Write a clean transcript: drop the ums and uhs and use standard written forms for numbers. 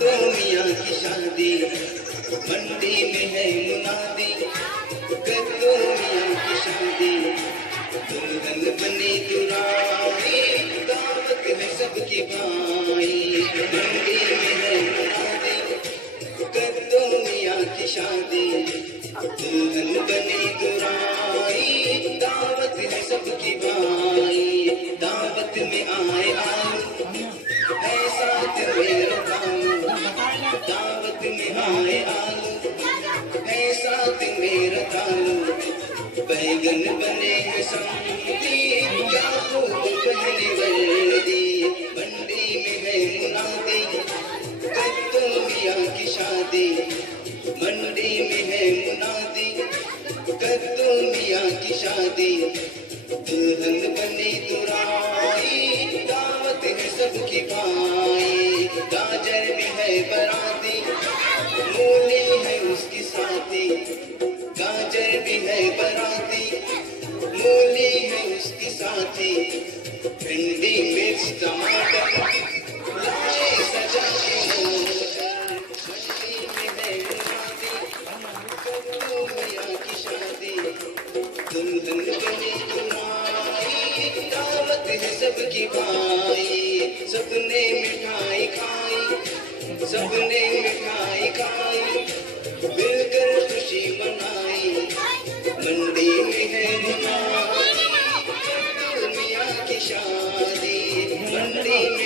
तो मियाँ की शादी मंडी में है मुनादी, कद्दू मियाँ की शादी दुल्हन बनी दुरानी, दावत है सबकी भाई। मंडी में है मुनादी, कद्दू मियाँ की शादी दुल्हन बनी दुराई, दावत है सबकी भाई। दावत में आए आलू है साथ मेरा तालू, दावत में आए आलू है साथ मेरा तालू, बैगन बने हैं समधी, क्या खूब पहनी वर्दी। मंडी में है मुनादी, कद्दू मियाँ की शादी मंडी में है मुनादी, कद्दू मियाँ की शादी दुल्हन बनी दुराई, दावत है सबकी भाई। गाजर में है बराती, मूली है उसकी साथी, गाजर भी है बराती, मूली है उसकी साथी, भिंडी मिर्च टमाटर लाए सजा के मोटर। मंडी में है मुनादी, कद्दू मियाँ की शादी दुल्हन बनी दुराई, दावत है सबकी भाई। सबने मिठाई खाई, सबने मिठाई खाई, मिलकर खुशी मनाई। मंडी में है मुनादी, कद्दू मियाँ की शादी मंडी में